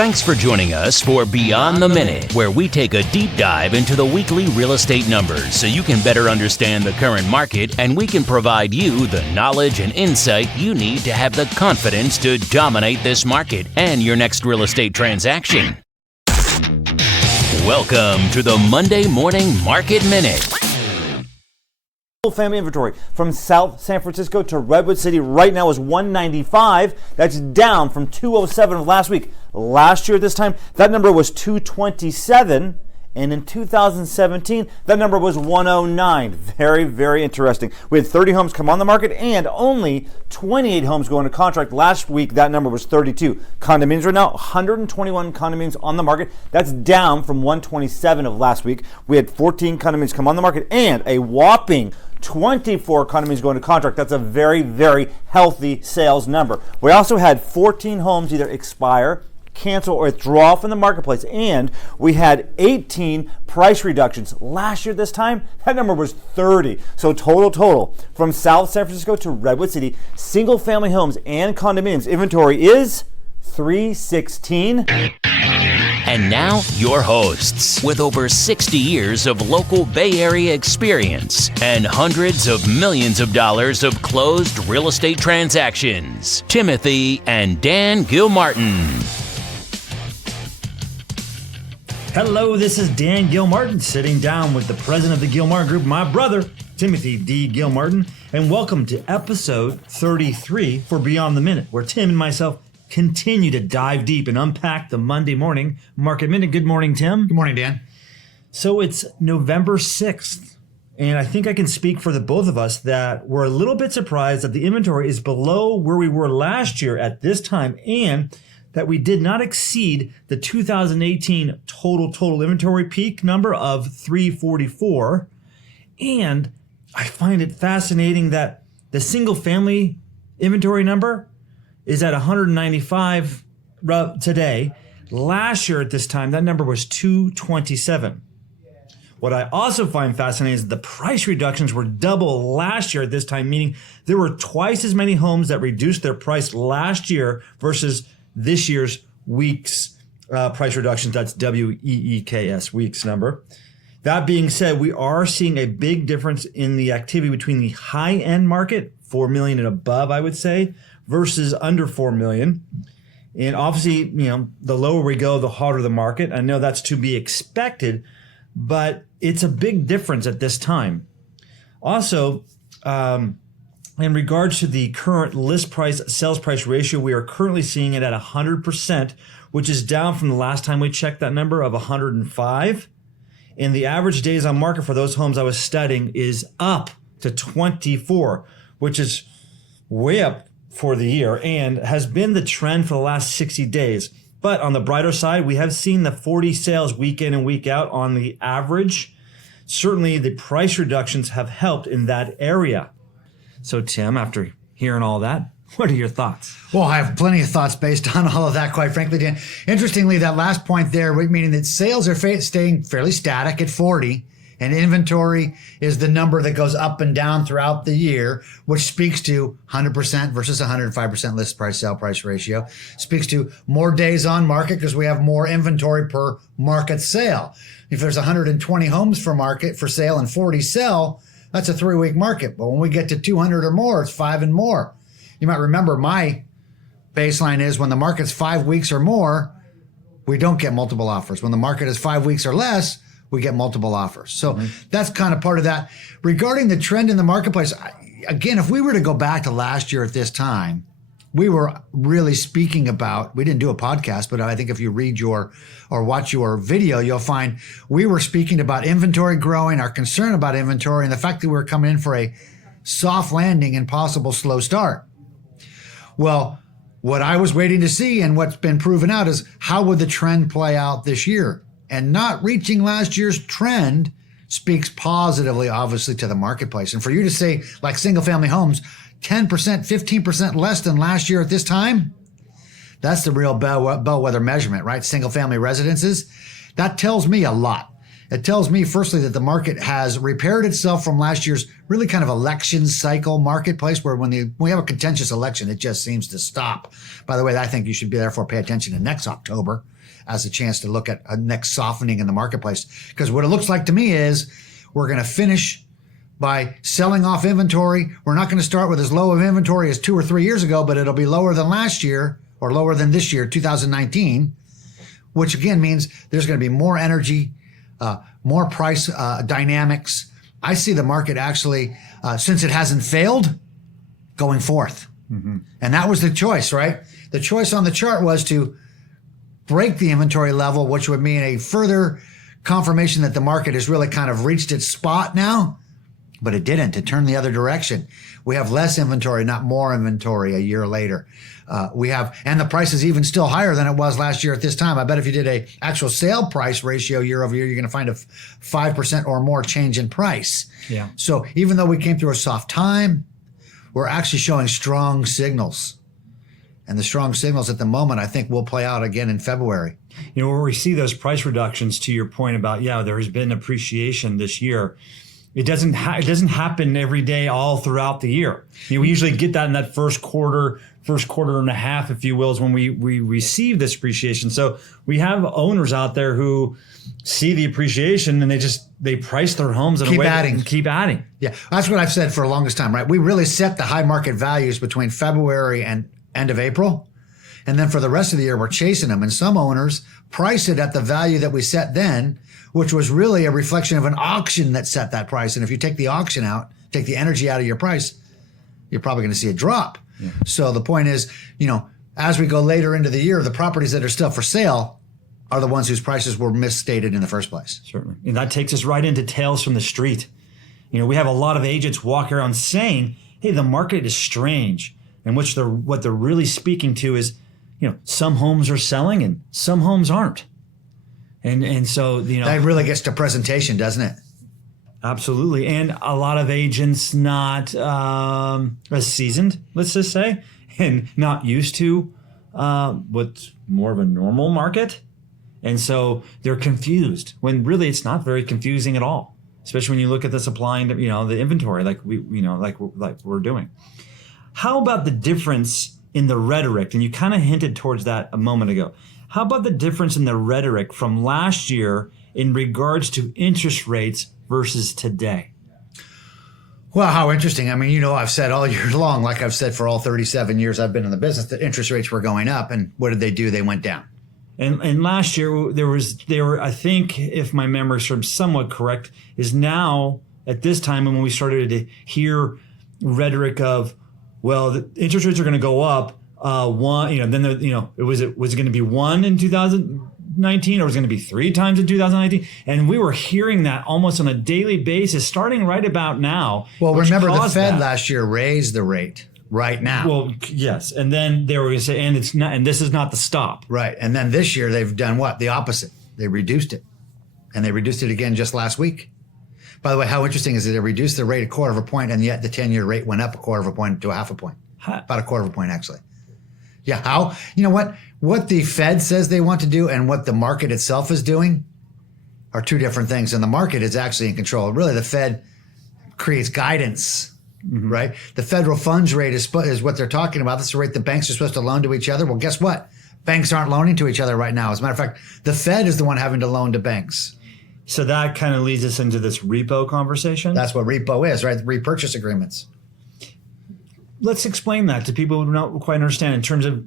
Thanks for joining us for Beyond the Minute, where we take a deep dive into the weekly real estate numbers so you can better understand the current market and we can provide you the knowledge and insight you need to have the confidence to dominate this market and your next real estate transaction. Welcome to the Monday Morning Market Minute. Family inventory from South San Francisco to Redwood City right now is 195. That's down from 207 of last week. Last year at this time, that number was 227. And in 2017, that number was 109. Very, very interesting. We had 30 homes come on the market and only 28 homes go into contract. Last week, that number was 32. Condominiums right now, 121 condominiums on the market. That's down from 127 of last week. We had 14 condominiums come on the market and a whopping 24 condominiums going to contract. That's a very, very healthy sales number. We also had 14 homes either expire, cancel, or withdraw from the marketplace, and we had 18 price reductions. Last year this time, that number was 30. So total from South San Francisco to Redwood City, single family homes and condominiums inventory is 316. And now, your hosts, with over 60 years of local Bay Area experience and hundreds of millions of dollars of closed real estate transactions, Timothy and Dan Gilmartin. Hello, this is Dan Gilmartin, sitting down with the president of the Gilmartin Group, my brother, Timothy D. Gilmartin, and welcome to episode 33 for Beyond the Minute, where Tim and myself continue to dive deep and unpack the Monday morning market minute. Good morning, Tim. Good morning, Dan. So it's November 6th, and I think I can speak for the both of us that we're a little bit surprised that the inventory is below where we were last year at this time, and that we did not exceed the 2018 total inventory peak number of 344. And I find it fascinating that the single family inventory number is at 195 today. Last year at this time, that number was 227. What I also find fascinating is the price reductions were double last year at this time, meaning there were twice as many homes that reduced their price last year versus this year's week's price reductions. That's WEEKS, week's number. That being said, we are seeing a big difference in the activity between the high-end market, 4 million and above, I would say, versus under 4 million. And obviously, the lower we go, the hotter the market. I know that's to be expected, but it's a big difference at this time. Also, in regards to the current list price sales price ratio, we are currently seeing it at 100%, which is down from the last time we checked that number of 105. And the average days on market for those homes I was studying is up to 24, which is way up for the year and has been the trend for the last 60 days. But on the brighter side, we have seen the 40 sales week in and week out on the average. Certainly the price reductions have helped in that area. So Tim, after hearing all that, what are your thoughts? Well, I have plenty of thoughts based on all of that, quite frankly, Dan. Interestingly, that last point there, meaning that sales are staying fairly static at 40, and inventory is the number that goes up and down throughout the year, which speaks to 100% versus 105% list price sale price ratio, speaks to more days on market because we have more inventory per market sale. If there's 120 homes for sale and 40 sell, that's a 3-week market. But when we get to 200 or more, it's 5 and more. You might remember my baseline is when the market's 5 weeks or more, we don't get multiple offers. When the market is 5 weeks or less, we get multiple offers. So that's kind of part of that. Regarding the trend in the marketplace, again, if we were to go back to last year at this time, we were really speaking about, we didn't do a podcast, but I think if you read or watch your video, you'll find we were speaking about inventory growing, our concern about inventory, and the fact that we were coming in for a soft landing and possible slow start. Well, what I was waiting to see and what's been proven out is how would the trend play out this year? And not reaching last year's trend speaks positively, obviously, to the marketplace. And for you to say, like single family homes, 10%, 15% less than last year at this time, that's the real bellwether measurement, right? Single family residences. That tells me a lot. It tells me, firstly, that the market has repaired itself from last year's really kind of election cycle marketplace, where when we have a contentious election, it just seems to stop. By the way, I think you should therefore pay attention to next October as a chance to look at a next softening in the marketplace. Because what it looks like to me is we're going to finish by selling off inventory. We're not going to start with as low of inventory as 2 or 3 years ago, but it'll be lower than last year or lower than this year, 2019, which again means there's going to be more energy, more price dynamics. I see the market actually, since it hasn't failed, going forth. Mm-hmm. And that was the choice, right? The choice on the chart was to break the inventory level, which would mean a further confirmation that the market has really kind of reached its spot now. But it didn't. It turned the other direction. We have less inventory, not more inventory a year later. And the price is even still higher than it was last year at this time. I bet if you did a actual sale price ratio year over year, you're going to find a 5% or more change in price. Yeah. So even though we came through a soft time, we're actually showing strong signals. And the strong signals at the moment, I think, will play out again in February. You know, where we see those price reductions, to your point about, there has been appreciation this year. It doesn't happen every day all throughout the year. You know, we usually get that in that first quarter and a half, if you will, is when we receive this appreciation. So we have owners out there who see the appreciation and they price their homes in a way and keep adding. Yeah, that's what I've said for the longest time, right? We really set the high market values between February and end of April. And then for the rest of the year, we're chasing them. And some owners price it at the value that we set then, which was really a reflection of an auction that set that price. And if you take the auction out, take the energy out of your price, you're probably going to see a drop. Yeah. So the point is, as we go later into the year, the properties that are still for sale are the ones whose prices were misstated in the first place. Certainly. And that takes us right into tales from the street. We have a lot of agents walk around saying, hey, the market is strange. And what they're really speaking to is, some homes are selling and some homes aren't. And so, that really gets to presentation, doesn't it? Absolutely. And a lot of agents not as seasoned, let's just say, and not used to what's more of a normal market. And so they're confused when really it's not very confusing at all, especially when you look at the supply and, the inventory like we're doing. How about the difference in the rhetoric? And you kind of hinted towards that a moment ago. How about the difference in the rhetoric from last year in regards to interest rates versus today? Well, how interesting. I mean, I've said all year long, like I've said for all 37 years I've been in the business, that interest rates were going up. And what did they do? They went down. And last year there were, I think, if my memory serves somewhat correct, is now at this time when we started to hear rhetoric of, well, the interest rates are going to go up. Was it going to be 1 in 2019 or was it going to be 3 times in 2019? And we were hearing that almost on a daily basis, starting right about now. Well, remember the Fed last year raised the rate right now. Well, yes, and then they were going to say, and it's not, and this is not the stop. Right, and then this year they've done what? The opposite. They reduced it, and they reduced it again just last week. By the way, how interesting is it? They reduced the rate 1/4 point, and yet the 10-year rate went up 1/4 point to 1/2 point. About 1/4 point, actually. Yeah, how? You know what the Fed says they want to do and what the market itself is doing are two different things. And the market is actually in control. Really, the Fed creates guidance, right? The federal funds rate is what they're talking about. That's the rate the banks are supposed to loan to each other. Well, guess what? Banks aren't loaning to each other right now. As a matter of fact, the Fed is the one having to loan to banks. So that kind of leads us into this repo conversation. That's what repo is, right? Repurchase agreements. Let's explain that to people who don't quite understand in terms of,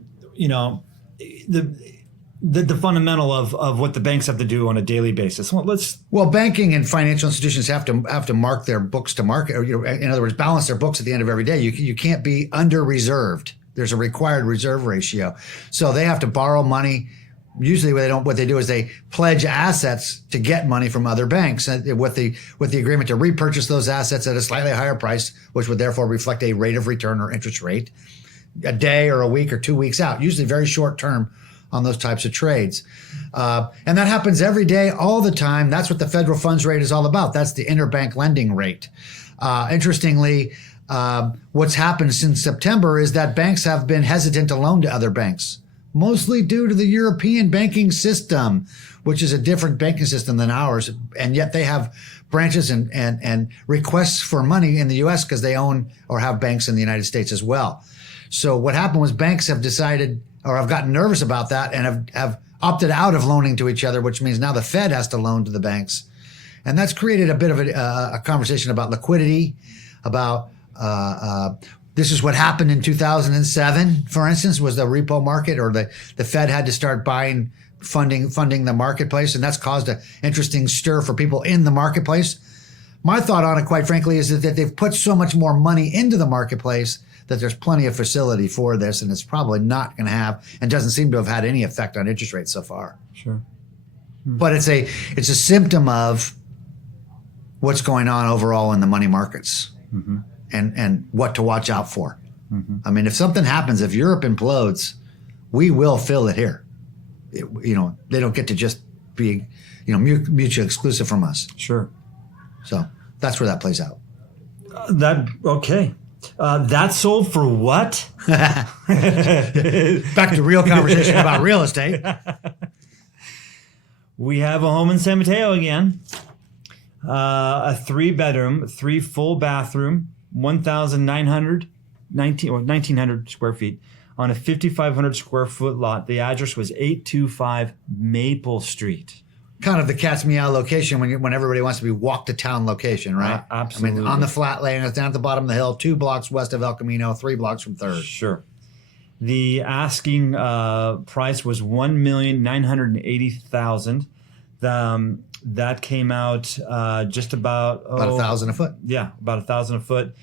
the fundamental of what the banks have to do on a daily basis. Well, banking and financial institutions have to mark their books to market, or in other words, balance their books at the end of every day. You can't be under reserved. There's a required reserve ratio, so they have to borrow money. Usually, what they do is they pledge assets to get money from other banks, with the agreement to repurchase those assets at a slightly higher price, which would therefore reflect a rate of return or interest rate, a day or a week or 2 weeks out. Usually, very short term on those types of trades, and that happens every day, all the time. That's what the federal funds rate is all about. That's the interbank lending rate. Interestingly, what's happened since September is that banks have been hesitant to loan to other banks. mostly due to the European banking system, which is a different banking system than ours. And yet they have branches and requests for money in the U.S. because they own or have banks in the United States as well. So what happened was banks have decided or have gotten nervous about that and have opted out of loaning to each other, which means now the Fed has to loan to the banks. And that's created a bit of a conversation about liquidity, about this is what happened in 2007, for instance, was the repo market, or the Fed had to start funding the marketplace, and that's caused an interesting stir for people in the marketplace. My thought on it, quite frankly, is that they've put so much more money into the marketplace that there's plenty of facility for this, and it's probably not going to have, and doesn't seem to have had any effect on interest rates so far. Sure. But it's a symptom of what's going on overall in the money markets, and what to watch out for. I mean, if something happens, if Europe implodes, we will feel it here. They don't get to just be, mutually exclusive from us. Sure. So that's where that plays out. Okay. That sold for what? Back to real conversation about real estate. We have a home in San Mateo again. A 3-bedroom, 3 full bathroom, 1,900 square feet on a 5,500 square foot lot. The address was 825 Maple Street. Kind of the cat's meow location when everybody wants to be walk to town location, right? Absolutely. I mean, on the flat land, it's down at the bottom of the hill, 2 blocks west of El Camino, 3 blocks from 3rd. Sure. The asking price was $1,980,000. That came out just about $1,000 a foot. Yeah, about $1,000 a foot.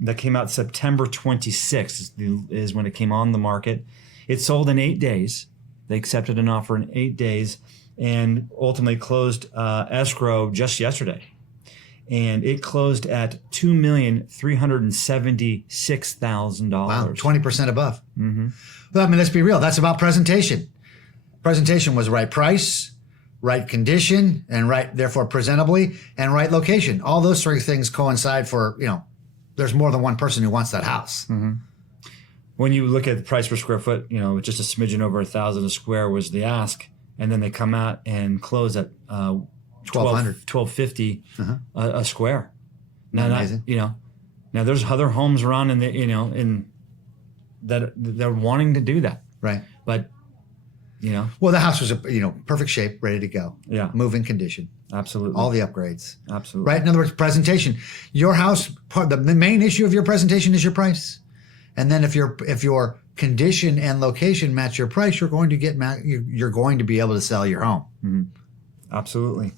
That came out September 26th is when it came on the market. It sold in 8 days. They accepted an offer in 8 days and ultimately closed escrow just yesterday. And it closed at $2,376,000. Wow, 20% above. Well, I mean, let's be real. That's about presentation. Presentation was right price, right condition, and therefore presentably, and right location. All those 3 things coincide for, there's more than one person who wants that house. When you look at the price per square foot, just a smidgen over $1,000 a square was the ask, and then they come out and close at $1,250 a square. Now amazing. Now there's other homes around in that they're wanting to do that, Right. But well, the house was perfect shape, ready to go. Yeah. Moving condition. Absolutely. All the upgrades. Absolutely. Right. In other words, presentation. Your house, the main issue of your presentation is your price. And then if your condition and location match your price, you're going to be able to sell your home. Absolutely.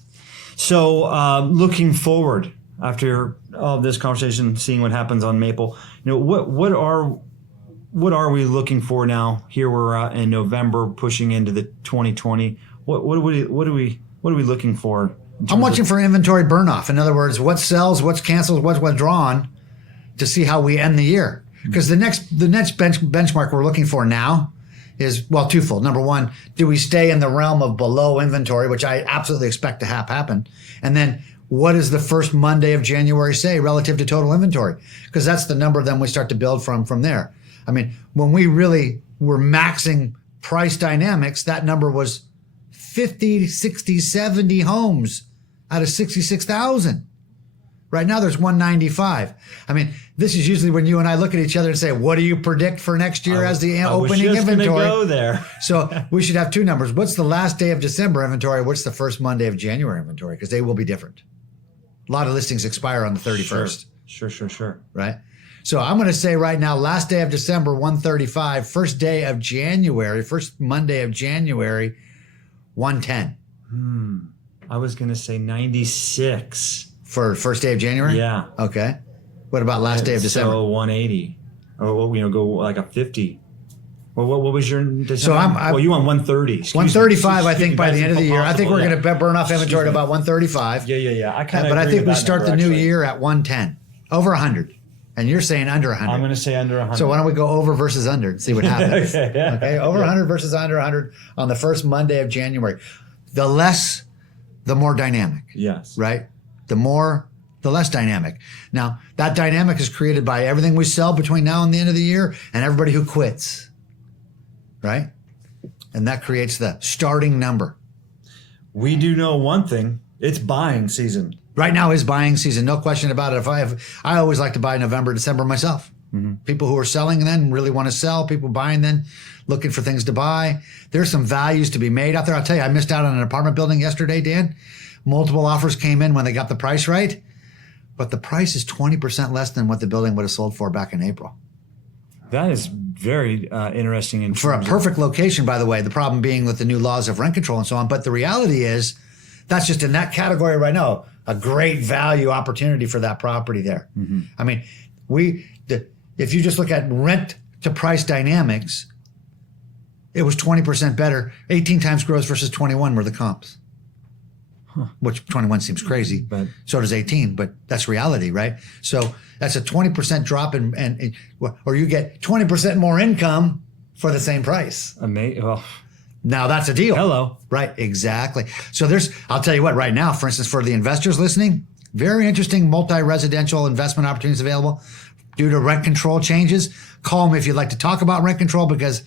So looking forward after all of this conversation, seeing what happens on Maple, what are we looking for now? Here we're in November, pushing into the 2020. What are we looking for? I'm watching for inventory burn off. In other words, what sells, what's canceled, what's withdrawn, to see how we end the year. Because the next benchmark we're looking for now is, well, twofold. Number one, do we stay in the realm of below inventory, which I absolutely expect to happen? And then what does the first Monday of January say relative to total inventory? Because that's the number then we start to build from there. I mean, when we really were maxing price dynamics, that number was 50, 60, 70 homes out of 66,000. Right now, there's 195. I mean, this is usually when you and I look at each other and say, what do you predict for next year as the opening inventory? Go there. So we should have 2 numbers. What's the last day of December inventory? What's the first Monday of January inventory? Because they will be different. A lot of listings expire on the 31st. Sure. Right? So I'm going to say right now, last day of December, 135. First day of January, first Monday of January, 110. I was going to say 96. For first day of January? Yeah. Okay. What about last day of December? So 180. Or go like a 50. Well, what was your December? So you want 130. 135, I think, by the end of the year. I think we're going to burn off inventory at about 135. Yeah. But I think we start the new year at 110. Over 100. And you're saying under 100. I'm going to say under 100. So why don't we go over versus under and see what happens? Okay. Over 100 versus under 100 on the first Monday of January. The less, the more dynamic. Yes. Right? The less dynamic. Now, that dynamic is created by everything we sell between now and the end of the year and everybody who quits. right? And that creates the starting number. We do know one thing. It's buying season. Right now is buying season, no question about it. I always like to buy November, December myself. People who are selling then really want to sell. People buying then looking for things to buy. There's some values to be made out there. I'll tell you, I missed out on an apartment building yesterday, Dan. Multiple offers came in when they got the price right, but the price is 20% less than what the building would have sold for back in April. That is very interesting. For a perfect location, by the way, the problem being with the new laws of rent control and so on. But the reality is that's just in that category right now, a great value opportunity for that property there. I mean, if you just look at rent to price dynamics, it was 20% better. 18 times gross versus 21 were the comps. Which 21 seems crazy, but so does 18, but that's reality, right? So that's a 20% drop or you get 20% more income for the same price. Well, now that's a deal. Hello. Right, exactly. So I'll tell you what, right now, for instance, for the investors listening, very interesting multi-residential investment opportunities available due to rent control changes. Call me if you'd like to talk about rent control because,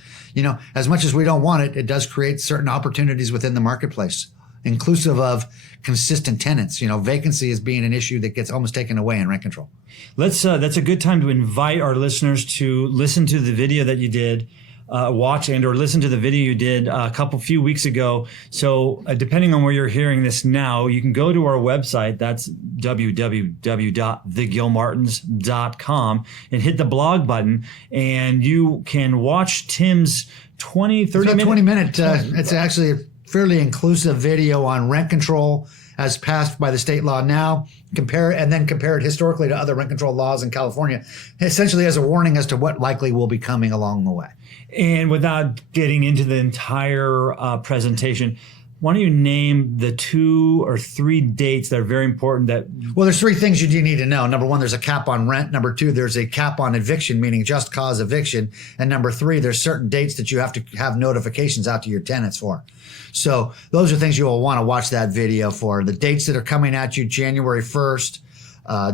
as much as we don't want it, it does create certain opportunities within the marketplace, inclusive of consistent tenants. Vacancy is being an issue that gets almost taken away in rent control. That's a good time to invite our listeners to listen to the video that you did, watch or listen to the video you did a few weeks ago. So depending on where you're hearing this now, you can go to our website. That's www.thegilmartins.com and hit the blog button, and you can watch Tim's 20-minute. It's actually a fairly inclusive video on rent control as passed by the state law now, compare it historically to other rent control laws in California, essentially as a warning as to what likely will be coming along the way. And without getting into the entire presentation, why don't you name the 2 or 3 dates that are very important Well, there's 3 things you do need to know. Number 1, there's a cap on rent. Number 2, there's a cap on eviction, meaning just cause eviction. And number 3, there's certain dates that you have to have notifications out to your tenants for. So those are things you will want to watch that video for. The dates that are coming at you: January 1st,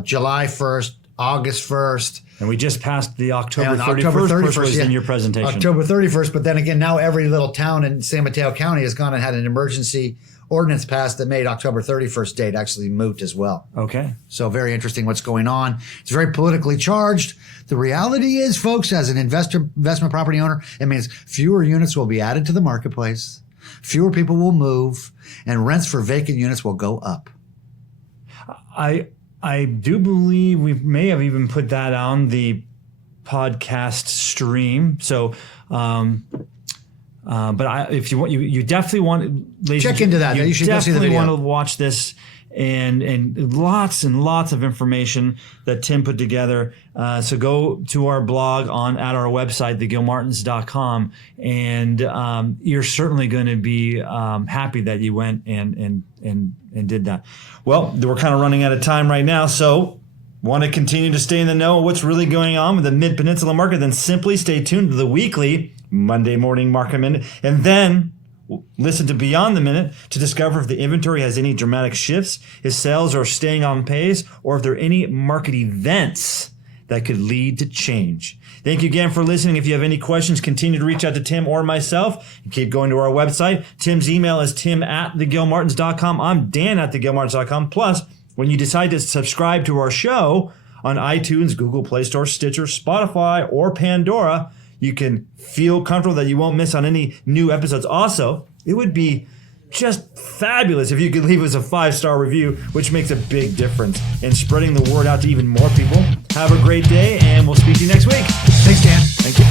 July 1st, August 1st. And we just passed the October 31st, which was in your presentation. October 31st, but then again, now every little town in San Mateo County has gone and had an emergency ordinance passed that made October 31st date actually moot as well. Okay. So very interesting what's going on. It's very politically charged. The reality is, folks, as an investment property owner, it means fewer units will be added to the marketplace, fewer people will move, and rents for vacant units will go up. I do believe we may have even put that on the podcast stream. So, if you want, you definitely want, check into that. You should definitely go see the video. Want to watch this and lots of information that Tim put together. So go to our blog at our website, thegilmartins.com, and you're certainly going to be happy that you went and did that. Well, we're kind of running out of time right now, so want to continue to stay in the know of what's really going on with the Mid-Peninsula market, then simply stay tuned to the weekly Monday morning market minute, and then listen to Beyond the Minute to discover if the inventory has any dramatic shifts, if sales are staying on pace, or if there are any market events that could lead to change. Thank you again for listening. If you have any questions, continue to reach out to Tim or myself, and keep going to our website. Tim's email is tim@thegilmartins.com. I'm dan@thegilmartins.com. Plus, when you decide to subscribe to our show on iTunes, Google Play Store, Stitcher, Spotify, or Pandora, you can feel comfortable that you won't miss on any new episodes. Also, it would be just fabulous if you could leave us a 5-star review, which makes a big difference in spreading the word out to even more people. Have a great day, and we'll speak to you next week. Thanks, Dan. Thank you.